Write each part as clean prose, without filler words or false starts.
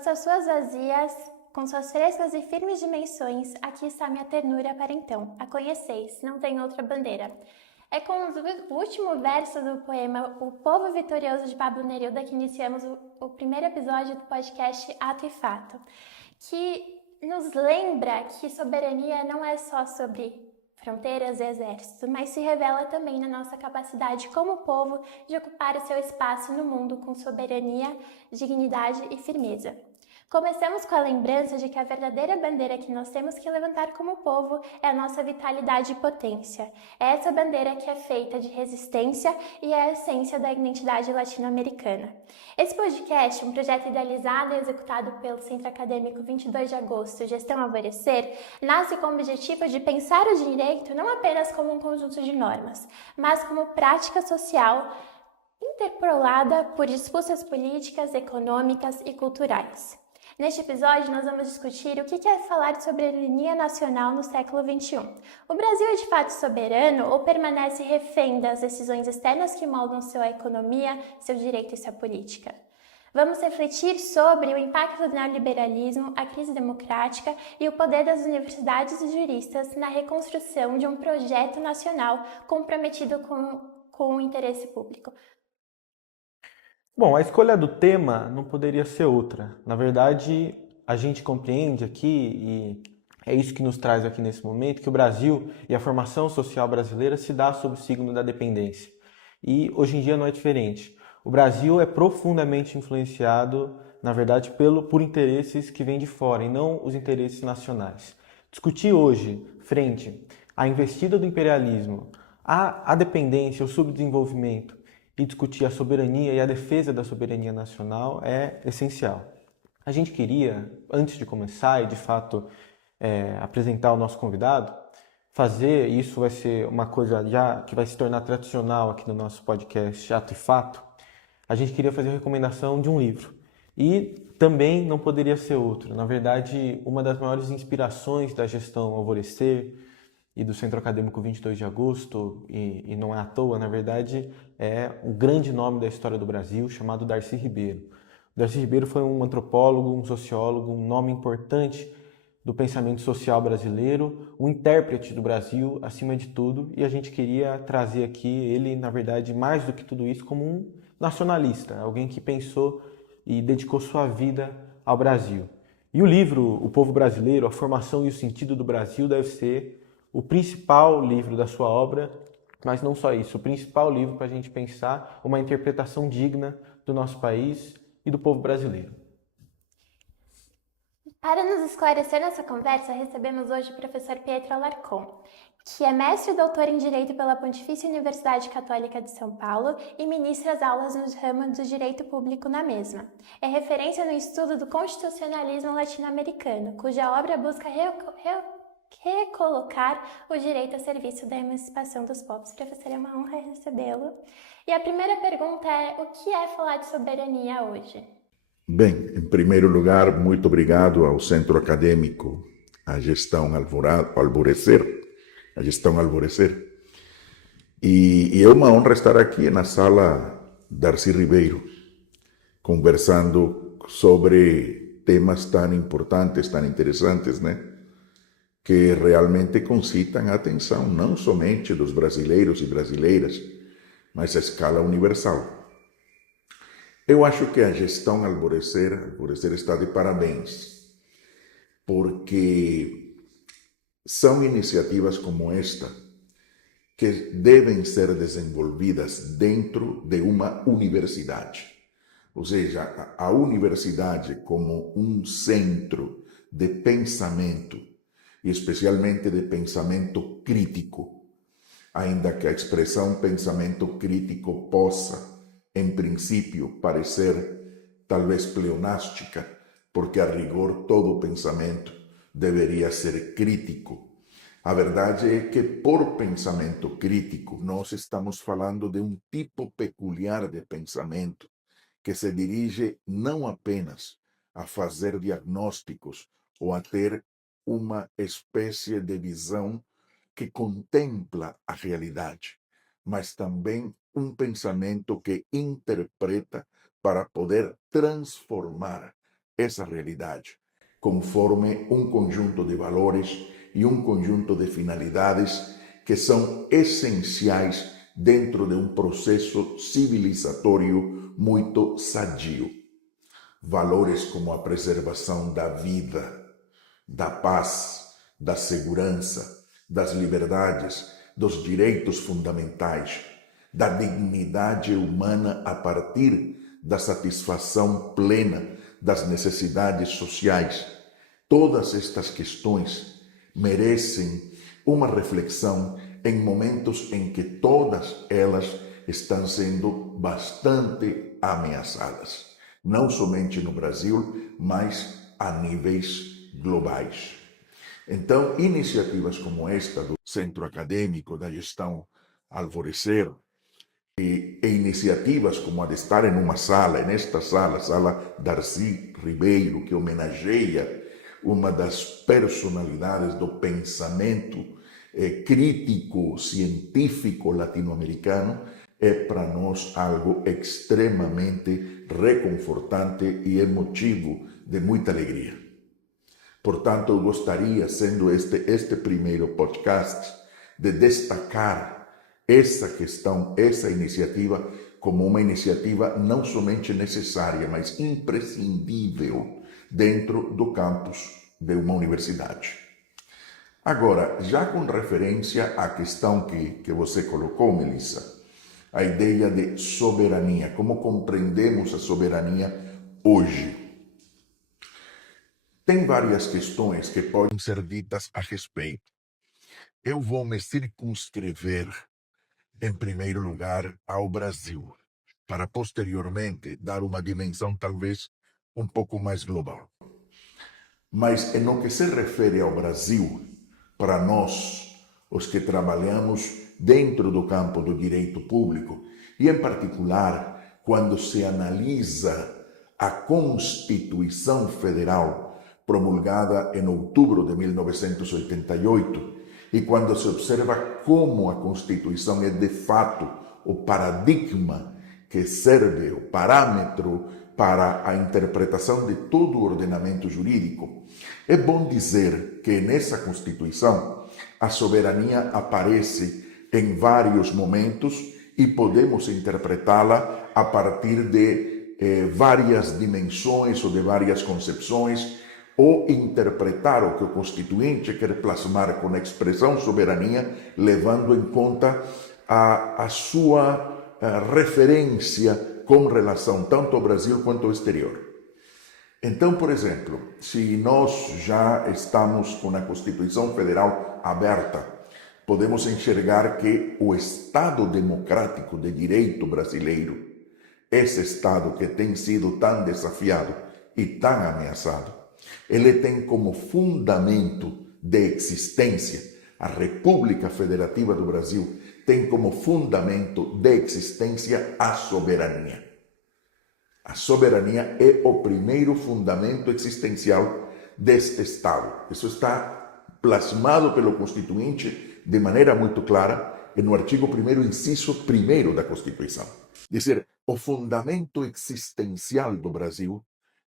Enquanto as suas vazias, com suas frescas e firmes dimensões, aqui está minha ternura para então. A conheceis, não tem outra bandeira. É com o último verso do poema O Povo Vitorioso de Pablo Neruda que iniciamos o primeiro episódio do podcast Ato e Fato, que nos lembra que soberania não é só sobre fronteiras e exércitos, mas se revela também na nossa capacidade como povo de ocupar o seu espaço no mundo com soberania, dignidade e firmeza. Comecemos com a lembrança de que a verdadeira bandeira que nós temos que levantar como povo é a nossa vitalidade e potência. É essa bandeira que é feita de resistência e é a essência da identidade latino-americana. Esse podcast, um projeto idealizado e executado pelo Centro Acadêmico 22 de Agosto, Gestão Alvorecer, nasce com o objetivo de pensar o direito não apenas como um conjunto de normas, mas como prática social interpolada por disputas políticas, econômicas e culturais. Neste episódio, nós vamos discutir o que é falar de soberania nacional no século XXI. O Brasil é de fato soberano ou permanece refém das decisões externas que moldam sua economia, seu direito e sua política? Vamos refletir sobre o impacto do neoliberalismo, a crise democrática e o poder das universidades e juristas na reconstrução de um projeto nacional comprometido com o interesse público. Bom, a escolha do tema não poderia ser outra. Na verdade, a gente compreende aqui, e é isso que nos traz aqui nesse momento, que o Brasil e a formação social brasileira se dá sob o signo da dependência. E hoje em dia não é diferente. O Brasil é profundamente influenciado, na verdade, por interesses que vêm de fora e não os interesses nacionais. Discutir hoje, frente à investida do imperialismo, à dependência, ao subdesenvolvimento, e discutir a soberania e a defesa da soberania nacional é essencial. A gente queria, antes de começar e de fato apresentar o nosso convidado, fazer, isso vai ser uma coisa já que vai se tornar tradicional aqui no nosso podcast Ato e Fato, a gente queria fazer a recomendação de um livro. E também não poderia ser outro. Na verdade, uma das maiores inspirações da gestão Alvorecer e do Centro Acadêmico 22 de Agosto, e não é à toa, na verdade, é um grande nome da história do Brasil, chamado Darcy Ribeiro. Darcy Ribeiro foi um antropólogo, um sociólogo, um nome importante do pensamento social brasileiro, um intérprete do Brasil, acima de tudo, e a gente queria trazer aqui ele, na verdade, mais do que tudo isso, como um nacionalista, alguém que pensou e dedicou sua vida ao Brasil. E o livro O Povo Brasileiro, A Formação e o Sentido do Brasil deve ser o principal livro da sua obra, mas não só isso, o principal livro para a gente pensar uma interpretação digna do nosso país e do povo brasileiro. Para nos esclarecer nessa conversa, recebemos hoje o professor Pietro Alarcon, que é mestre e doutor em Direito pela Pontifícia Universidade Católica de São Paulo e ministra as aulas no ramo do Direito Público na mesma. É referência no estudo do constitucionalismo latino-americano, cuja obra busca recolocar o direito a serviço da emancipação dos povos. Professor, é uma honra recebê-lo. E a primeira pergunta é: o que é falar de soberania hoje? Bem, em primeiro lugar, muito obrigado ao Centro Acadêmico, à Gestão Alvorecer, a Gestão Alvorecer. E é uma honra estar aqui na sala Darcy Ribeiro, conversando sobre temas tão importantes, tão interessantes, né? Que realmente concitam a atenção não somente dos brasileiros e brasileiras, mas a escala universal. Eu acho que a gestão Alvorecer está de parabéns, porque são iniciativas como esta que devem ser desenvolvidas dentro de uma universidade. Ou seja, a universidade como um centro de pensamento, e especialmente de pensamento crítico, ainda que a expressão pensamento crítico possa, em princípio, parecer talvez pleonástica, porque a rigor todo pensamento deveria ser crítico. A verdade é que, por pensamento crítico, nós estamos falando de um tipo peculiar de pensamento que se dirige não apenas a fazer diagnósticos ou a ter uma espécie de visão que contempla a realidade, mas também um pensamento que interpreta para poder transformar essa realidade, conforme um conjunto de valores e um conjunto de finalidades que são essenciais dentro de um processo civilizatório muito sadio. Valores como a preservação da vida, da paz, da segurança, das liberdades, dos direitos fundamentais, da dignidade humana a partir da satisfação plena das necessidades sociais. Todas estas questões merecem uma reflexão em momentos em que todas elas estão sendo bastante ameaçadas, não somente no Brasil, mas a níveis globais. Então, iniciativas como esta do Centro Acadêmico da Gestão Alvorecer e iniciativas como a de estar em uma sala, nesta sala, a Sala Darcy Ribeiro, que homenageia uma das personalidades do pensamento crítico, científico latino-americano, é para nós algo extremamente reconfortante e emotivo de muita alegria. Portanto, eu gostaria, sendo este primeiro podcast, de destacar essa questão, essa iniciativa, como uma iniciativa não somente necessária, mas imprescindível dentro do campus de uma universidade. Agora, já com referência à questão que você colocou, Melissa, a ideia de soberania, como compreendemos a soberania hoje? Tem várias questões que podem ser ditas a respeito. Eu vou me circunscrever, em primeiro lugar, ao Brasil, para posteriormente dar uma dimensão talvez um pouco mais global. Mas no que se refere ao Brasil, para nós, os que trabalhamos dentro do campo do direito público, e em particular, quando se analisa a Constituição Federal, promulgada em outubro de 1988, e quando se observa como a Constituição é de fato o paradigma que serve, o parâmetro para a interpretação de todo o ordenamento jurídico, é bom dizer que nessa Constituição a soberania aparece em vários momentos e podemos interpretá-la a partir de várias dimensões ou de várias concepções, ou interpretar o que o Constituinte quer plasmar com a expressão soberania, levando em conta a sua referência com relação tanto ao Brasil quanto ao exterior. Então, por exemplo, se nós já estamos com a Constituição Federal aberta, podemos enxergar que o Estado democrático de direito brasileiro, esse Estado que tem sido tão desafiado e tão ameaçado, ele tem como fundamento de existência, a República Federativa do Brasil tem como fundamento de existência a soberania. A soberania é o primeiro fundamento existencial deste Estado. Isso está plasmado pelo Constituinte de maneira muito clara no artigo 1º, inciso 1º da Constituição. Dizer, o fundamento existencial do Brasil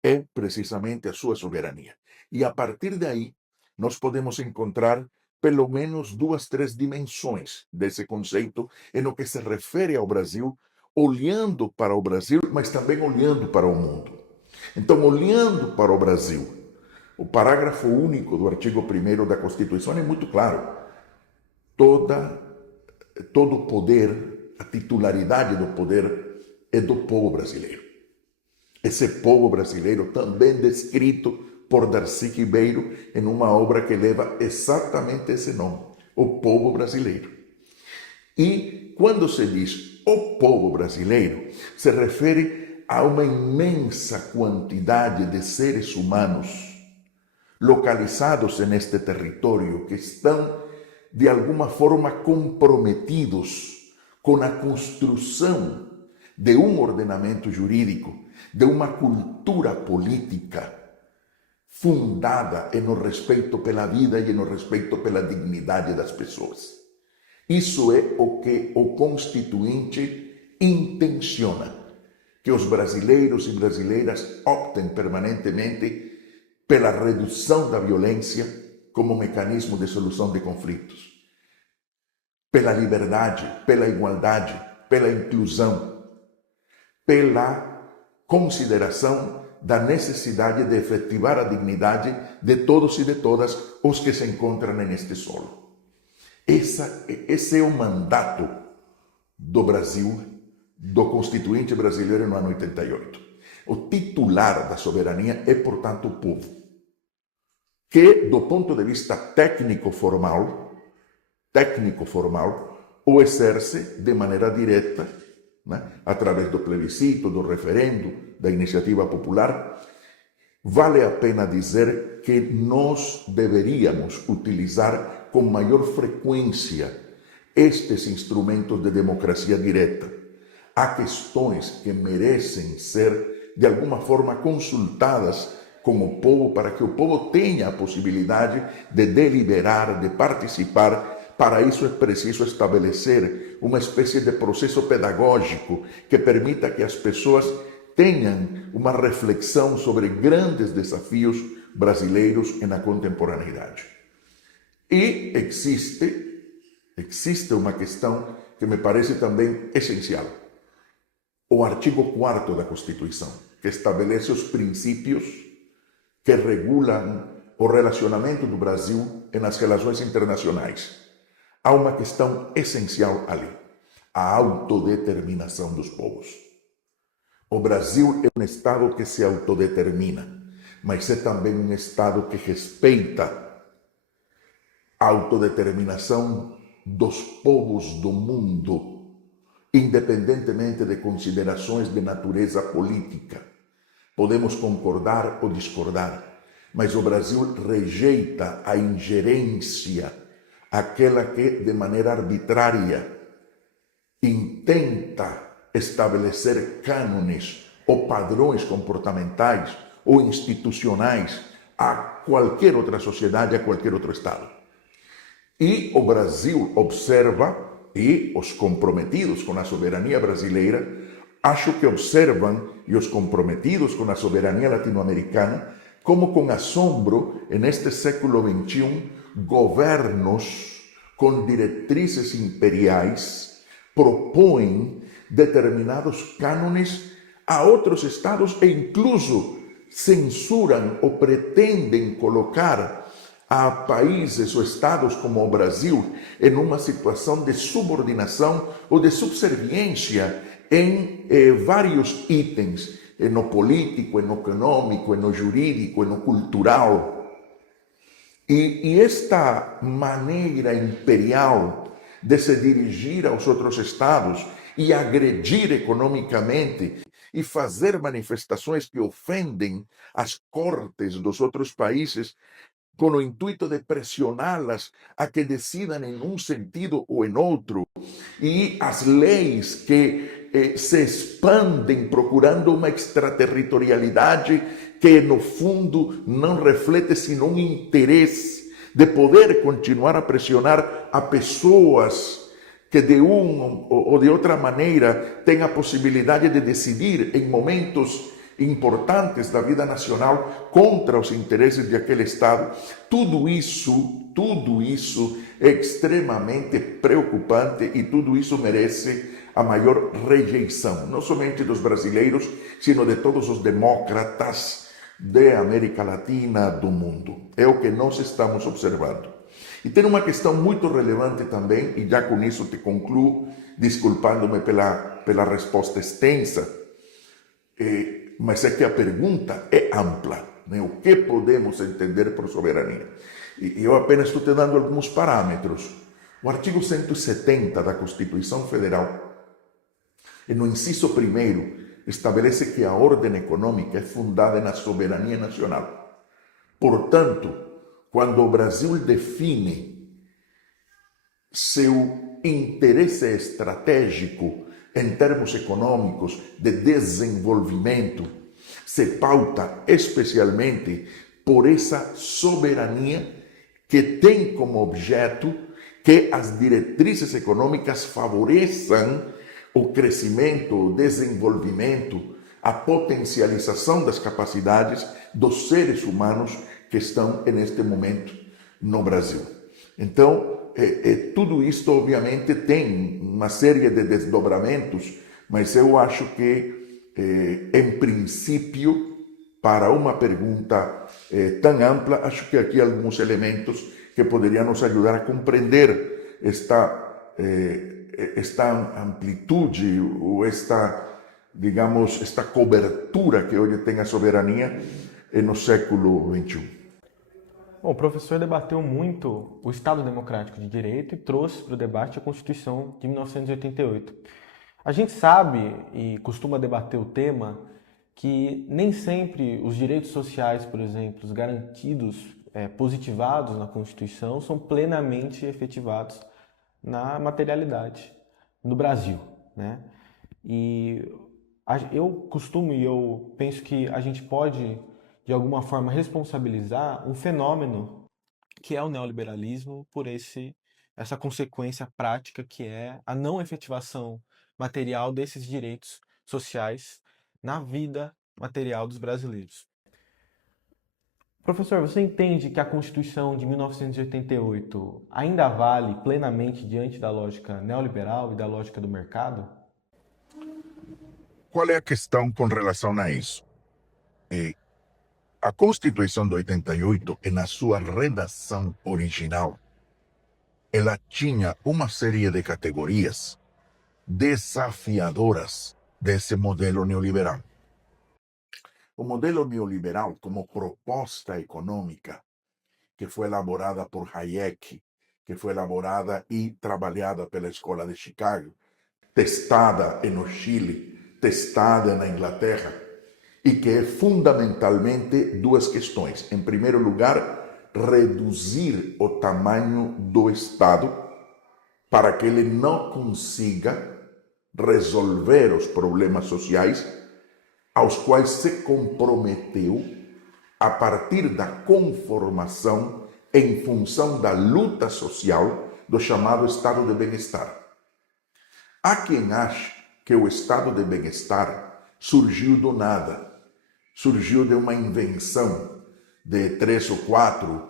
é precisamente a sua soberania. E a partir daí, nós podemos encontrar pelo menos 2, 3 dimensões desse conceito no que se refere ao Brasil, olhando para o Brasil, mas também olhando para o mundo. Então, olhando para o Brasil, o parágrafo único do artigo 1º da Constituição é muito claro. Todo o poder, a titularidade do poder é do povo brasileiro. Esse povo brasileiro também descrito por Darcy Ribeiro em uma obra que leva exatamente esse nome, o povo brasileiro. E quando se diz o povo brasileiro, se refere a uma imensa quantidade de seres humanos localizados neste território que estão, de alguma forma, comprometidos com a construção de um ordenamento jurídico, de uma cultura política fundada no respeito pela vida e no respeito pela dignidade das pessoas. Isso é o que o Constituinte intenciona, que os brasileiros e brasileiras optem permanentemente pela redução da violência como mecanismo de solução de conflitos, pela liberdade, pela igualdade, pela inclusão, pela consideração da necessidade de efetivar a dignidade de todos e de todas os que se encontram neste solo. Esse é o mandato do Brasil, do Constituinte brasileiro no ano 88. O titular da soberania é, portanto, o povo, que, do ponto de vista técnico-formal, o exerce de maneira direta, né, através do plebiscito, do referendo, da iniciativa popular. Vale a pena dizer que nós deveríamos utilizar com maior frequência estes instrumentos de democracia direta. Há questões que merecem ser, de alguma forma, consultadas com o povo, para que o povo tenha a possibilidade de deliberar, de participar. Para isso é preciso estabelecer uma espécie de processo pedagógico que permita que as pessoas tenham uma reflexão sobre grandes desafios brasileiros na contemporaneidade. E existe uma questão que me parece também essencial. O artigo 4º da Constituição, que estabelece os princípios que regulam o relacionamento do Brasil nas relações internacionais. Há uma questão essencial ali: a autodeterminação dos povos. O Brasil é um Estado que se autodetermina, mas é também um Estado que respeita a autodeterminação dos povos do mundo, independentemente de considerações de natureza política. Podemos concordar ou discordar, mas o Brasil rejeita a ingerência, aquela que, de maneira arbitrária, intenta estabelecer cânones ou padrões comportamentais ou institucionais a qualquer outra sociedade, a qualquer outro Estado. E o Brasil observa, e os comprometidos com a soberania brasileira, acho que observam, e os comprometidos com a soberania latino-americana, como com assombro, neste século XXI, governos com diretrizes imperiais propõem determinados cânones a outros estados e incluso censuram ou pretendem colocar a países ou estados como o Brasil em uma situação de subordinação ou de subserviência em vários itens, no político, no econômico, no jurídico, no cultural. E esta maneira imperial de se dirigir aos outros estados e agredir economicamente e fazer manifestações que ofendem as cortes dos outros países com o intuito de pressioná-las a que decidam em um sentido ou em outro, e as leis que se expandem procurando uma extraterritorialidade que, no fundo, não reflete senão um interesse de poder continuar a pressionar a pessoas que, de uma ou de outra maneira, têm a possibilidade de decidir em momentos importantes da vida nacional contra os interesses de aquele Estado. Tudo isso é extremamente preocupante e tudo isso merece a maior rejeição, não somente dos brasileiros, sino de todos os demócratas da América Latina, do mundo. É o que nós estamos observando. E tem uma questão muito relevante também, e já com isso te concluo, desculpando-me pela resposta extensa, mas é que a pergunta é ampla, né? O que podemos entender por soberania? E eu apenas estou te dando alguns parâmetros. O artigo 170 da Constituição Federal, no inciso 1º, estabelece que a ordem econômica é fundada na soberania nacional. Portanto, quando o Brasil define seu interesse estratégico em termos econômicos de desenvolvimento, se pauta especialmente por essa soberania que tem como objeto que as diretrizes econômicas favoreçam o crescimento, o desenvolvimento, a potencialização das capacidades dos seres humanos que estão neste momento no Brasil. Então, tudo isto obviamente tem uma série de desdobramentos, mas eu acho que, em princípio, para uma pergunta tão ampla, acho que aqui alguns elementos que poderiam nos ajudar a compreender esta amplitude ou esta cobertura que hoje tem a soberania no século XXI. Bom, o professor debateu muito o Estado Democrático de Direito e trouxe para o debate a Constituição de 1988. A gente sabe e costuma debater o tema que nem sempre os direitos sociais, por exemplo, os garantidos, positivados na Constituição, são plenamente efetivados na materialidade no Brasil, né? E eu costumo e eu penso que a gente pode, de alguma forma, responsabilizar um fenômeno que é o neoliberalismo por essa consequência prática que é a não efetivação material desses direitos sociais na vida material dos brasileiros. Professor, você entende que a Constituição de 1988 ainda vale plenamente diante da lógica neoliberal e da lógica do mercado? Qual é a questão com relação a isso? A Constituição de 88, na sua redação original, ela tinha uma série de categorias desafiadoras desse modelo neoliberal. O modelo neoliberal, como proposta econômica, que foi elaborada por Hayek, que foi elaborada e trabalhada pela Escola de Chicago, testada no Chile, testada na Inglaterra, e que é fundamentalmente duas questões. Em primeiro lugar, reduzir o tamanho do Estado para que ele não consiga resolver os problemas sociais aos quais se comprometeu a partir da conformação em função da luta social do chamado estado de bem-estar. Há quem ache que o estado de bem-estar surgiu do nada, surgiu de uma invenção de 3 ou 4,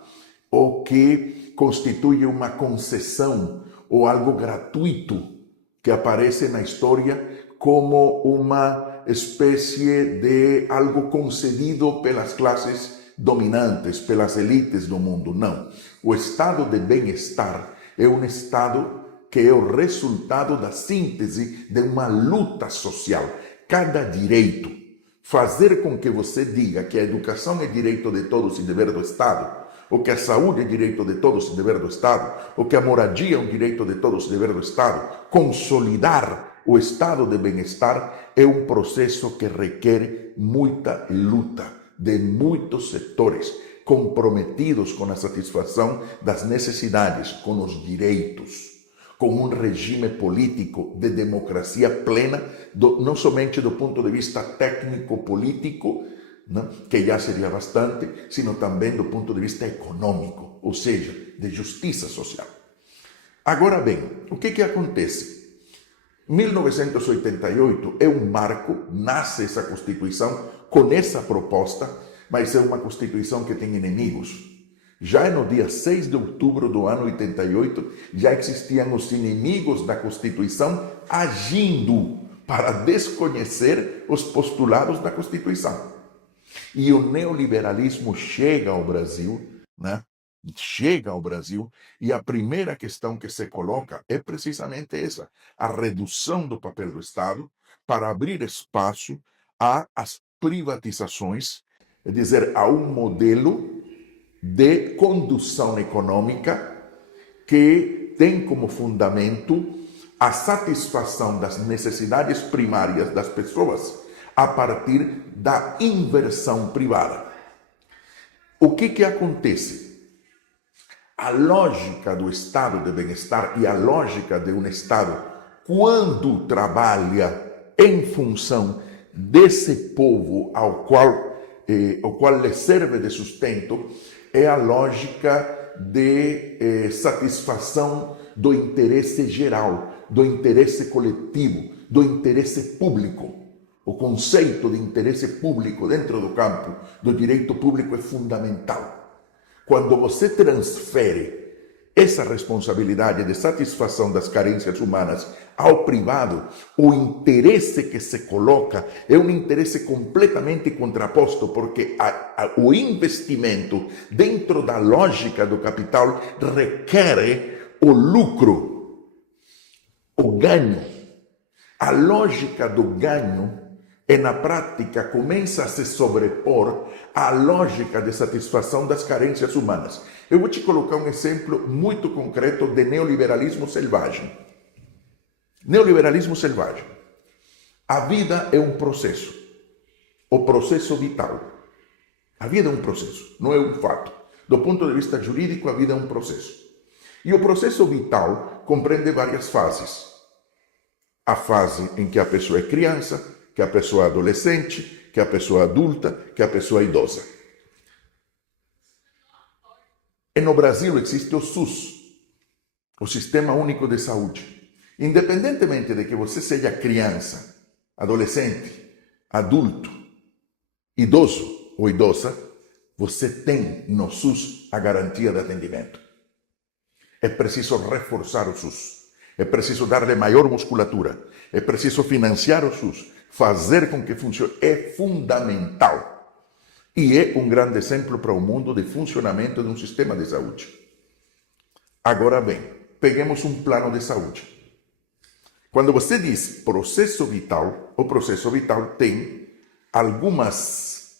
ou que constitui uma concessão ou algo gratuito que aparece na história como uma espécie de algo concedido pelas classes dominantes, pelas elites do mundo. Não. O estado de bem-estar é um estado que é o resultado da síntese de uma luta social. Cada direito, fazer com que você diga que a educação é direito de todos e dever do Estado, ou que a saúde é direito de todos e dever do Estado, ou que a moradia é um direito de todos e dever do Estado, consolidar o estado de bem-estar é um processo que requer muita luta de muitos setores comprometidos com a satisfação das necessidades, com os direitos, com um regime político de democracia plena, não somente do ponto de vista técnico-político, né, que já seria bastante, sino também do ponto de vista econômico, ou seja, de justiça social. Agora bem, o que acontece? 1988 é um marco, nasce essa Constituição com essa proposta, mas é uma Constituição que tem inimigos. Já no dia 6 de outubro do ano 88, já existiam os inimigos da Constituição agindo para desconhecer os postulados da Constituição. E o neoliberalismo chega ao Brasil, né? Chega ao Brasil e a primeira questão que se coloca é precisamente essa, a redução do papel do Estado para abrir espaço às privatizações, é dizer, a um modelo de condução econômica que tem como fundamento a satisfação das necessidades primárias das pessoas a partir da inversão privada. O que acontece? A lógica do estado de bem-estar e a lógica de um estado, quando trabalha em função desse povo ao qual lhe serve de sustento, é a lógica de satisfação do interesse geral, do interesse coletivo, do interesse público. O conceito de interesse público dentro do campo do direito público é fundamental. Quando você transfere essa responsabilidade de satisfação das carências humanas ao privado, o interesse que se coloca é um interesse completamente contraposto, porque o investimento dentro da lógica do capital requer o lucro, o ganho. A lógica do ganho na prática começa a se sobrepor à lógica de satisfação das carências humanas. Eu vou te colocar um exemplo muito concreto de neoliberalismo selvagem. Neoliberalismo selvagem. A vida é um processo. O processo vital. A vida é um processo, não é um fato. Do ponto de vista jurídico, a vida é um processo. E o processo vital compreende várias fases. A fase em que a pessoa é criança, que a pessoa é adolescente, que a pessoa é adulta, que a pessoa é idosa. E no Brasil existe o SUS, o Sistema Único de Saúde. Independentemente de que você seja criança, adolescente, adulto, idoso ou idosa, você tem no SUS a garantia de atendimento. É preciso reforçar o SUS. É preciso dar-lhe maior musculatura. É preciso financiar o SUS. Fazer com que funcione. É fundamental. E é um grande exemplo para o mundo de funcionamento de um sistema de saúde. Agora bem, peguemos um plano de saúde. Quando você diz processo vital, o processo vital tem algumas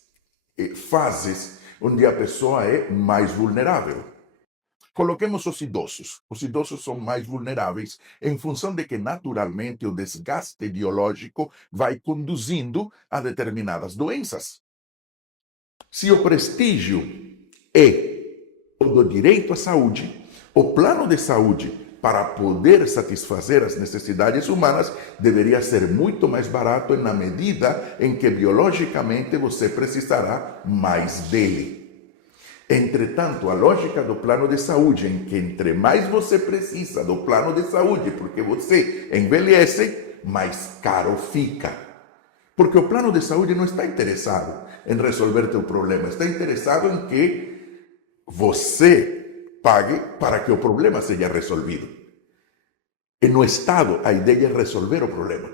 fases onde a pessoa é mais vulnerável. Coloquemos os idosos. Os idosos são mais vulneráveis em função de que, naturalmente, o desgaste biológico vai conduzindo a determinadas doenças. Se o prestígio é o do direito à saúde, o plano de saúde, para poder satisfazer as necessidades humanas, deveria ser muito mais barato na medida em que biologicamente você precisará mais dele. Entretanto, a lógica do plano de saúde, em que entre mais você precisa do plano de saúde, porque você envelhece, mais caro fica. Porque o plano de saúde não está interessado em resolver teu problema, está interessado em que você pague para que o problema seja resolvido. E no Estado, a ideia é resolver o problema.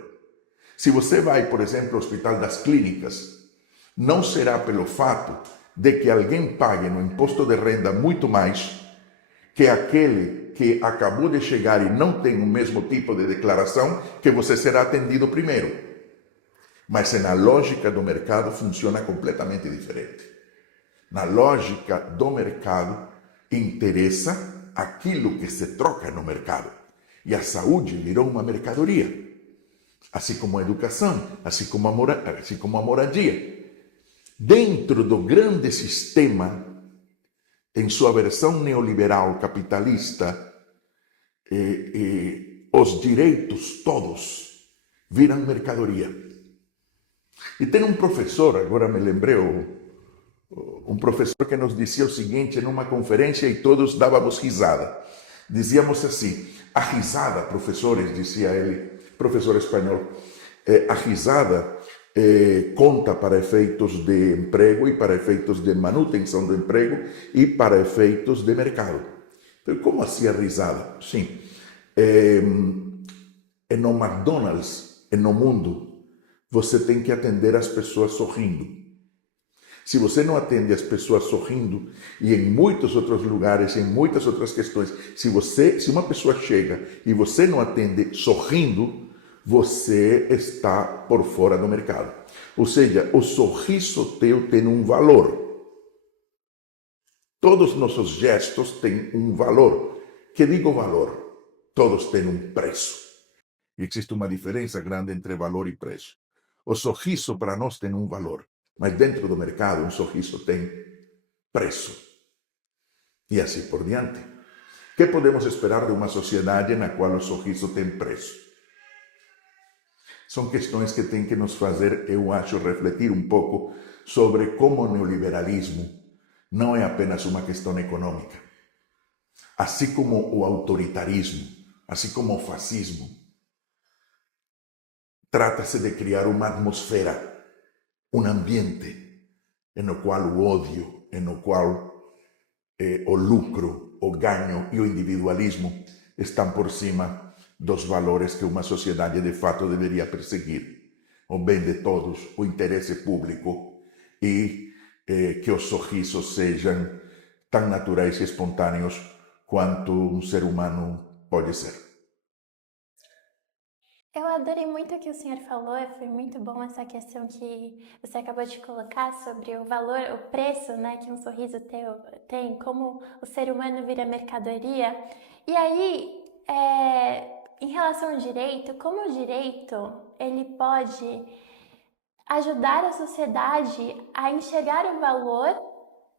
Se você vai, por exemplo, ao Hospital das Clínicas, não será pelo fato de que alguém pague no imposto de renda muito mais que aquele que acabou de chegar e não tem o mesmo tipo de declaração, que você será atendido primeiro. Mas na lógica do mercado funciona completamente diferente. Na lógica do mercado, interessa aquilo que se troca no mercado. E a saúde virou uma mercadoria. Assim como a educação, assim como a moradia. Dentro do grande sistema, em sua versão neoliberal capitalista, os direitos todos viram mercadoria. E tem um professor, agora me lembrei, um professor que nos dizia o seguinte, numa conferência, e todos dávamos risada. Dizíamos assim, a risada, professores, dizia ele, professor espanhol, a risada conta para efeitos de emprego e para efeitos de manutenção do emprego e para efeitos de mercado. Então, como assim a risada? Sim, no McDonald's, no mundo, você tem que atender as pessoas sorrindo. Se você não atende as pessoas sorrindo, e em muitos outros lugares, em muitas outras questões, se uma pessoa chega e você não atende sorrindo, você está por fora do mercado. Ou seja, o sorriso teu tem um valor. Todos os nossos gestos têm um valor. Que digo valor? Todos têm um preço. E existe uma diferença grande entre valor e preço. O sorriso para nós tem um valor, mas dentro do mercado um sorriso tem preço. E assim por diante. O que podemos esperar de uma sociedade na qual o sorriso tem preço? São questões que têm que nos fazer, eu acho, refletir um pouco sobre como o neoliberalismo não é apenas uma questão econômica. Assim como o autoritarismo, assim como o fascismo, Trata-se de criar uma atmosfera, um ambiente no qual o ódio, no qual o lucro, o ganho e o individualismo estão por cima dos valores que uma sociedade de fato deveria perseguir. O bem de todos, o interesse público e que os sorrisos sejam tão naturais e espontâneos quanto um ser humano pode ser. Eu adorei muito o que o senhor falou, foi muito bom essa questão que você acabou de colocar sobre o valor, o preço, né, que um sorriso tem, como o ser humano vira mercadoria. E aí, em relação ao direito, como o direito ele pode ajudar a sociedade a enxergar o valor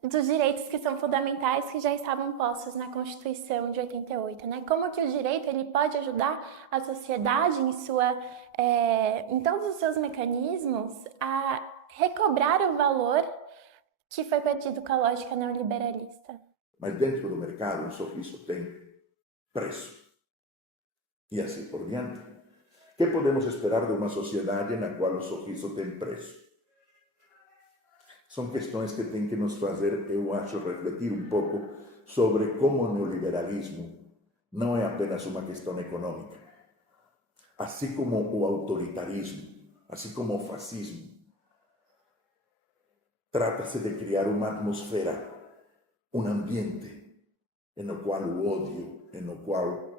dos direitos que são fundamentais que já estavam postos na Constituição de 88, né? Como que o direito ele pode ajudar a sociedade em todos os seus mecanismos a recobrar o valor que foi perdido com a lógica neoliberalista. Mas dentro do mercado, o sorriso tem preço. E assim por diante. O que podemos esperar de uma sociedade na qual o sorriso tem preço? São questões que têm que nos fazer, eu acho, refletir um pouco sobre como o neoliberalismo não é apenas uma questão econômica. Assim como o autoritarismo, assim como o fascismo, trata-se de criar uma atmosfera, um ambiente no qual o ódio, no qual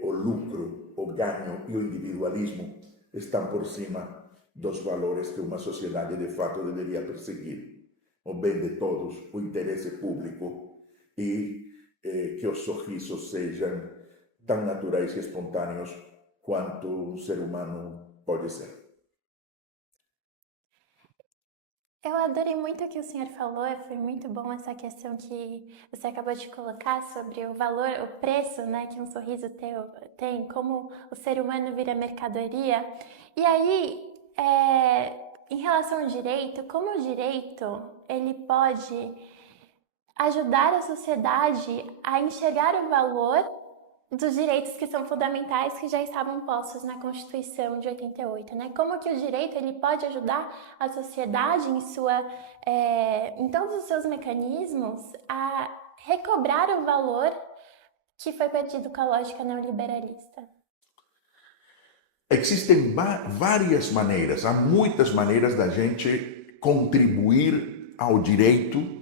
o lucro, o ganho e o individualismo estão por cima dos valores que uma sociedade de fato deveria perseguir. O bem de todos, o interesse público e que os sorrisos sejam tão naturais e espontâneos quanto um ser humano pode ser. Eu adorei muito o que o senhor falou, foi muito bom essa questão que você acabou de colocar sobre o valor, o preço, né, que um sorriso tem, como o ser humano vira mercadoria. E aí, em relação ao direito, como o direito ele pode ajudar a sociedade a enxergar o valor dos direitos que são fundamentais que já estavam postos na Constituição de 88, né? Como que o direito ele pode ajudar a sociedade em todos os seus mecanismos a recobrar o valor que foi perdido com a lógica neoliberalista? Existem várias maneiras, há muitas maneiras da gente contribuir ao direito,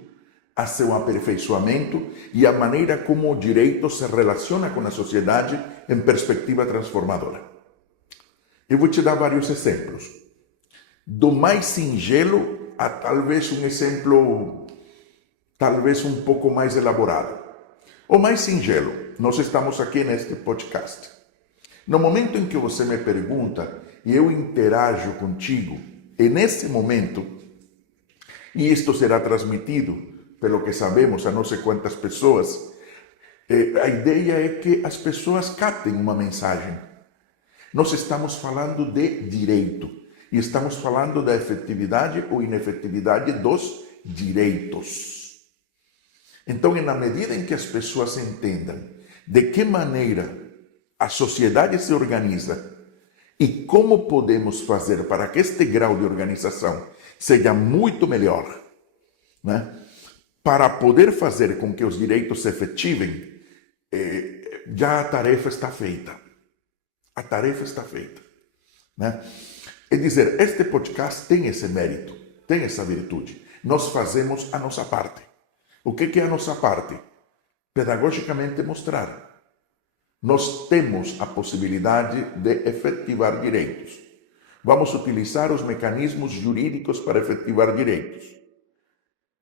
a seu aperfeiçoamento e a maneira como o direito se relaciona com a sociedade em perspectiva transformadora. Eu vou te dar vários exemplos. Do mais singelo a talvez um exemplo, talvez um pouco mais elaborado. O mais singelo, nós estamos aqui neste podcast. No momento em que você me pergunta e eu interajo contigo, e nesse momento, e isto será transmitido, pelo que sabemos, a não sei quantas pessoas, a ideia é que as pessoas captem uma mensagem. Nós estamos falando de direito e estamos falando da efetividade ou inefetividade dos direitos. Então, na medida em que as pessoas entendam de que maneira a sociedade se organiza e como podemos fazer para que este grau de organização seja muito melhor, né? Para poder fazer com que os direitos se efetivem, já a tarefa está feita. A tarefa está feita. Né? É dizer, este podcast tem esse mérito, tem essa virtude. Nós fazemos a nossa parte. O que é a nossa parte? Pedagogicamente mostrar. Nós temos a possibilidade de efetivar direitos. Vamos utilizar os mecanismos jurídicos para efetivar direitos.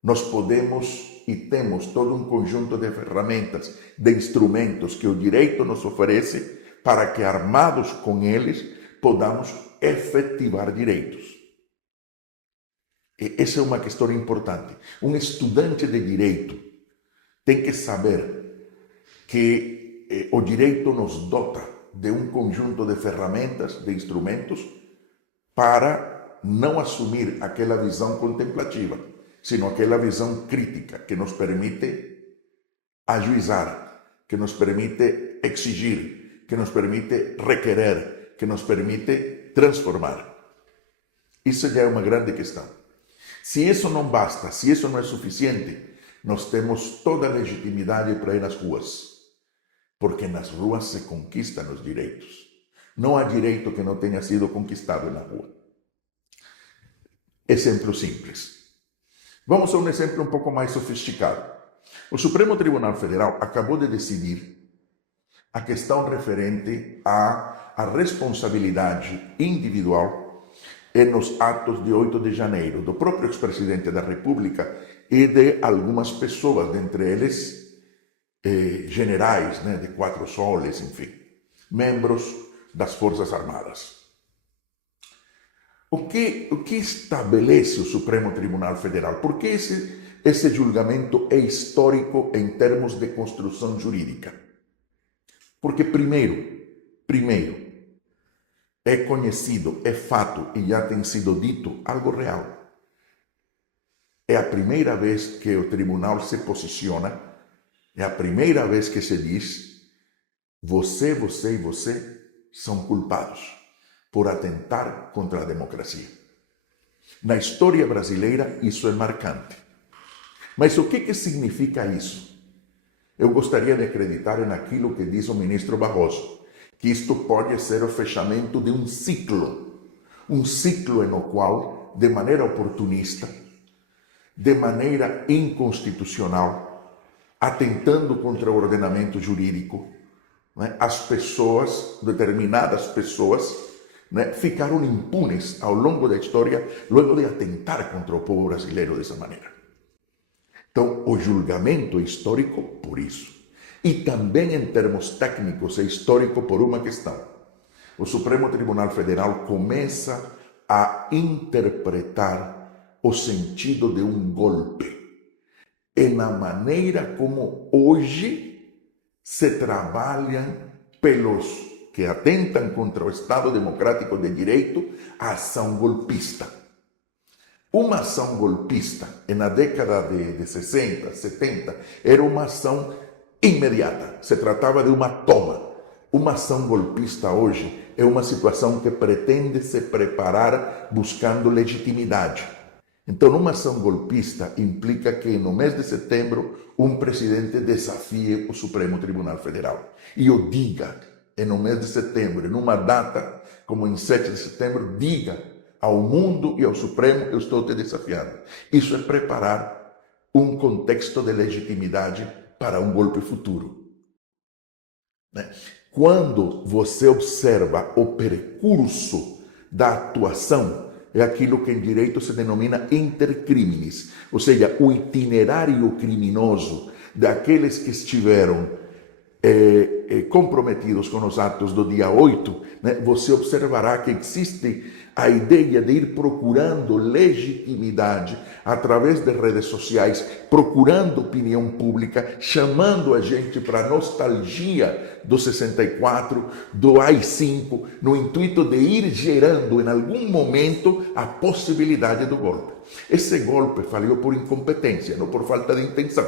Nós podemos e temos todo um conjunto de ferramentas, de instrumentos que o direito nos oferece para que, armados com eles, podamos efetivar direitos. E essa é uma questão importante. Um estudante de direito tem que saber que o direito nos dota de um conjunto de ferramentas, de instrumentos, para não assumir aquela visão contemplativa, sino aquela visão crítica que nos permite ajuizar, que nos permite exigir, que nos permite requerer, que nos permite transformar. Isso já é uma grande questão. Se isso não basta, se isso não é suficiente, nós temos toda a legitimidade para ir nas ruas, porque nas ruas se conquistam os direitos. Não há direito que não tenha sido conquistado na rua. Exemplo simples. Vamos a um exemplo um pouco mais sofisticado. O Supremo Tribunal Federal acabou de decidir a questão referente à responsabilidade individual nos atos de 8 de janeiro, do próprio ex-presidente da República e de algumas pessoas, dentre eles generais, né, de 4 soles, enfim, membros das Forças Armadas. O que estabelece o Supremo Tribunal Federal? Por que esse julgamento é histórico em termos de construção jurídica? Porque, primeiro, é conhecido, é fato e já tem sido dito algo real. É a primeira vez que o tribunal se posiciona, é a primeira vez que se diz: você e você são culpados por atentar contra a democracia. Na história brasileira, isso é marcante. Mas o que significa isso? Eu gostaria de acreditar naquilo que diz o ministro Barroso, que isto pode ser o fechamento de um ciclo no qual, de maneira oportunista, de maneira inconstitucional, atentando contra o ordenamento jurídico, né, as pessoas, determinadas pessoas, né, ficaram impunes ao longo da história, logo de atentar contra o povo brasileiro dessa maneira. Então, o julgamento é histórico por isso. E também, em termos técnicos, é histórico por uma questão. O Supremo Tribunal Federal começa a interpretar o sentido de um golpe. E na maneira como hoje se trabalham pelos que atentam contra o Estado Democrático de Direito, a ação golpista. Uma ação golpista, na década de 60, 70, era uma ação imediata. Se tratava de uma toma. Uma ação golpista hoje é uma situação que pretende se preparar buscando legitimidade. Então, uma ação golpista implica que no mês de setembro um presidente desafie o Supremo Tribunal Federal e o diga, no mês de setembro, numa data como em 7 de setembro, diga ao mundo e ao Supremo: eu estou te desafiando. Isso é preparar um contexto de legitimidade para um golpe futuro. Quando você observa o percurso da atuação, é aquilo que em direito se denomina intercriminis, ou seja, o itinerário criminoso daqueles que estiveram comprometidos com os atos do dia 8, né, você observará que existe a ideia de ir procurando legitimidade através de redes sociais, procurando opinião pública, chamando a gente para a nostalgia do 64, do AI-5, no intuito de ir gerando em algum momento a possibilidade do golpe. Esse golpe falhou por incompetência, não por falta de intenção.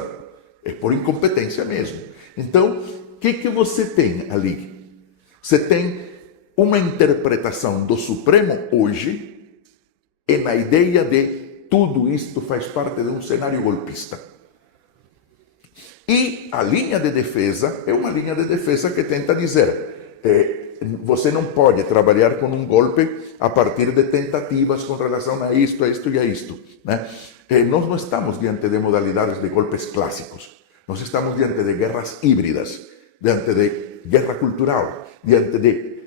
É por incompetência mesmo. Então, o que você tem ali? Você tem uma interpretação do Supremo hoje na ideia de tudo isto faz parte de um cenário golpista. E a linha de defesa é uma linha de defesa que tenta dizer: você não pode trabalhar com um golpe a partir de tentativas com relação a isto e a isto. Né? Nós não estamos diante de modalidades de golpes clássicos. Nós estamos diante de guerras híbridas, diante de guerra cultural, diante de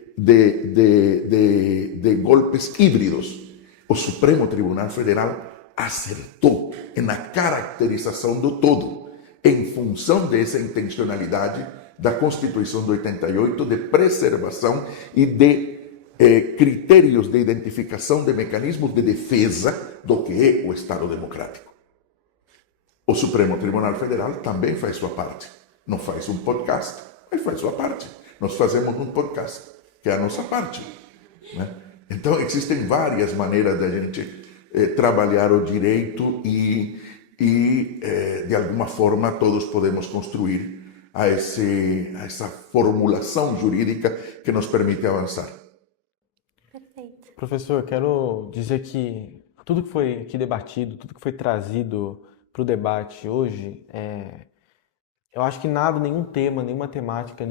golpes híbridos. O Supremo Tribunal Federal acertou na caracterização do todo, em função dessa intencionalidade da Constituição de 88, de preservação e de critérios de identificação de mecanismos de defesa do que é o Estado democrático. O Supremo Tribunal Federal também faz sua parte. Não faz um podcast, mas faz sua parte. Nós fazemos um podcast, que é a nossa parte. Né? Então, existem várias maneiras da gente trabalhar o direito e de alguma forma, todos podemos construir essa formulação jurídica que nos permite avançar. Professor, quero dizer que tudo que foi aqui debatido, tudo que foi trazido para o debate hoje, eu acho que nada, nenhum tema, nenhuma temática,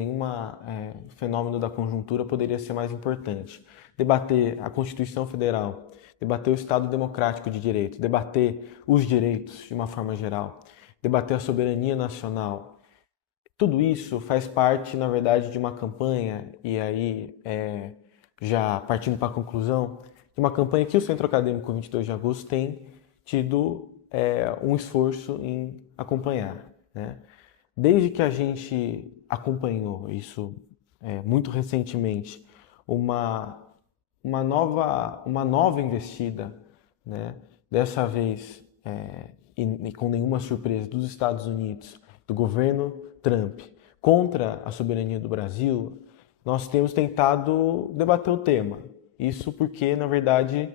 fenômeno da conjuntura poderia ser mais importante. Debater a Constituição Federal, debater o Estado Democrático de Direito, debater os direitos de uma forma geral, debater a soberania nacional. Tudo isso faz parte, na verdade, de uma campanha, e aí, já partindo para a conclusão, de uma campanha que o Centro Acadêmico 22 de Agosto tem tido um esforço em acompanhar, né? Desde que a gente acompanhou isso muito recentemente, uma, uma nova investida, né? Dessa vez, e com nenhuma surpresa, dos Estados Unidos, do governo Trump, contra a soberania do Brasil, nós temos tentado debater o tema. Isso porque, na verdade,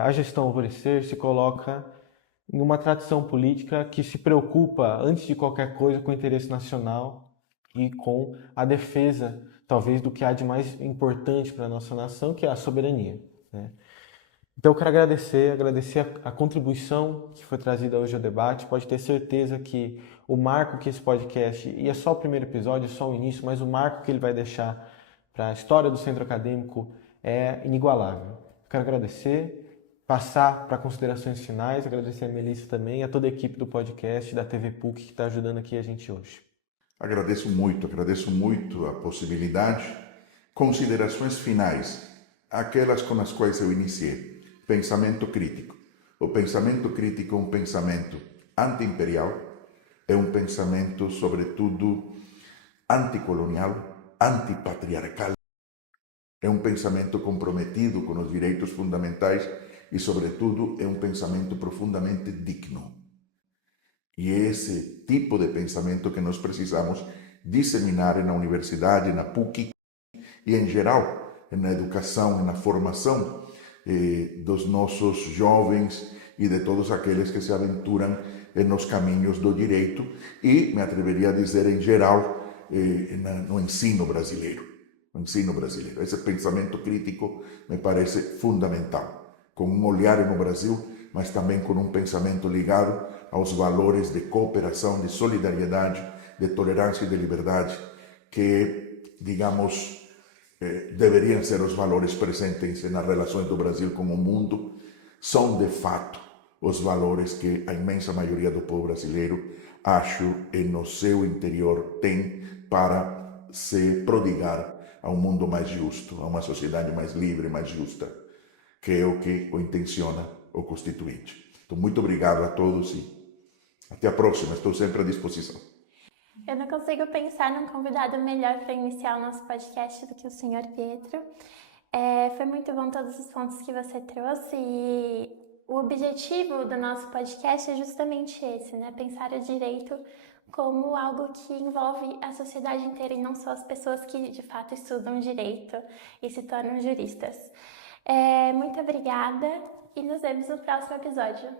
a gestão Alvorecer se coloca em uma tradição política que se preocupa, antes de qualquer coisa, com o interesse nacional e com a defesa, talvez, do que há de mais importante para a nossa nação, que é a soberania, né? Então, eu quero agradecer a contribuição que foi trazida hoje ao debate. Pode ter certeza que o marco que esse podcast, e é só o primeiro episódio, é só o início, mas o marco que ele vai deixar para a história do Centro Acadêmico é inigualável. Eu quero agradecer, passar para considerações finais, agradecer a Melissa também e a toda a equipe do podcast da TV PUC que está ajudando aqui a gente hoje. Agradeço muito a possibilidade. Considerações finais, aquelas com as quais eu iniciei. Pensamento crítico. O pensamento crítico é um pensamento anti-imperial, é um pensamento, sobretudo, anticolonial, antipatriarcal. É um pensamento comprometido com os direitos fundamentais e, sobretudo, é um pensamento profundamente digno. E é esse tipo de pensamento que nós precisamos disseminar na universidade, na PUC e, em geral, na educação e na formação dos nossos jovens e de todos aqueles que se aventuram nos caminhos do direito e, me atreveria a dizer, em geral, no ensino brasileiro. No ensino brasileiro. Esse pensamento crítico me parece fundamental, com um olhar no Brasil, mas também com um pensamento ligado aos valores de cooperação, de solidariedade, de tolerância e de liberdade, que, digamos, deveriam ser os valores presentes nas relações do Brasil com o mundo, são de fato os valores que a imensa maioria do povo brasileiro, acho, no seu interior tem para se prodigar a um mundo mais justo, a uma sociedade mais livre, mais justa, que é o que o intenciona o Constituinte. Então, muito obrigado a todos e até a próxima, estou sempre à disposição. Eu não consigo pensar num convidado melhor para iniciar o nosso podcast do que o senhor Pietro. Foi muito bom todos os pontos que você trouxe e o objetivo do nosso podcast é justamente esse, né? Pensar o direito como algo que envolve a sociedade inteira e não só as pessoas que de fato estudam direito e se tornam juristas. Muito obrigada e nos vemos no próximo episódio.